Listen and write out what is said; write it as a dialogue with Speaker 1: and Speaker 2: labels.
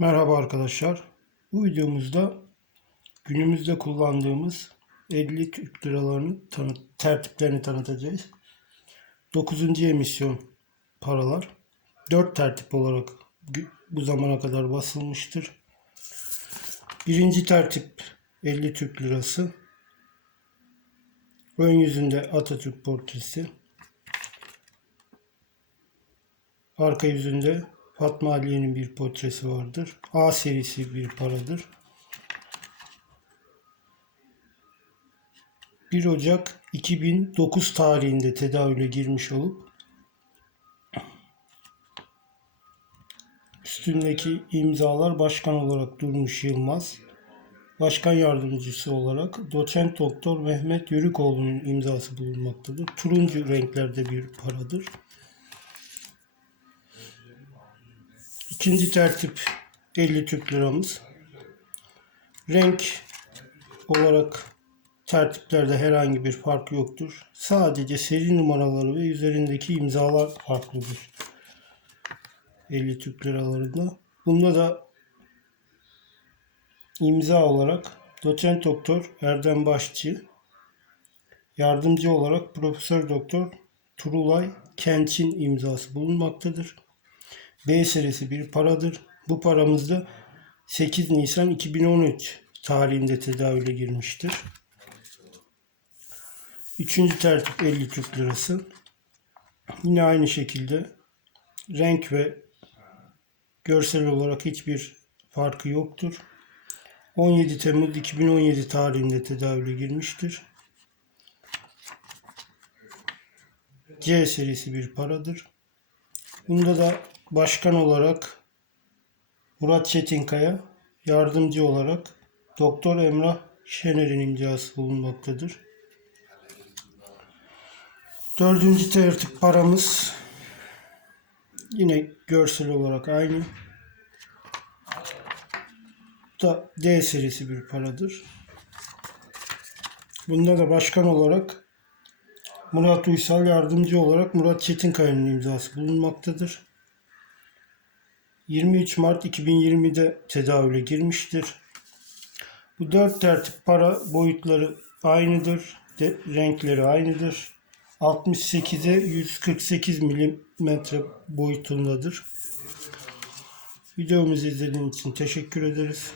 Speaker 1: Merhaba arkadaşlar. Bu videomuzda günümüzde kullandığımız 50 Türk liralarını tanı tertiplerini tanıtacağız. 9. emisyon paralar 4 tertip olarak bu zamana kadar basılmıştır. Birinci tertip 50 Türk lirası. Ön yüzünde Atatürk portresi. Arka yüzünde Fatma Aliye'nin bir portresi vardır. A serisi bir paradır. 1 Ocak 2009 tarihinde tedavüle girmiş olup üstündeki imzalar başkan olarak Durmuş Yılmaz, başkan yardımcısı olarak doçent doktor Mehmet Yörükoğlu'nun imzası bulunmaktadır. Turuncu renklerde bir paradır. İkinci tertip 50 Türk liramız. Renk olarak tertiplerde herhangi bir fark yoktur. Sadece seri numaraları ve üzerindeki imzalar farklıdır. 50 Türk liralarında. Bunda da imza olarak doçent doktor Erdem Başçı, yardımcı olarak Profesör Doktor Turulay Kenç'in imzası bulunmaktadır. B serisi bir paradır. Bu paramızda 8 Nisan 2013 tarihinde tedavüle girmiştir. Üçüncü tertip 50 Türk lirası. Yine aynı şekilde renk ve görsel olarak hiçbir farkı yoktur. 17 Temmuz 2017 tarihinde tedavüle girmiştir. C serisi bir paradır. Bunda da başkan olarak Murat Çetinkaya, yardımcı olarak Doktor Emrah Şener'in imzası bulunmaktadır. Dördüncü tertip paramız yine görsel olarak aynı. Bu da D serisi bir paradır. Bunda da başkan olarak Murat Uysal yardımcı olarak Murat Çetinkaya'nın imzası bulunmaktadır. 23 Mart 2020'de tedavüle girmiştir. Bu dört tertip para boyutları aynıdır. De, renkleri aynıdır. 68'e 148 milimetre boyutundadır. Videomuzu izlediğiniz için teşekkür ederiz.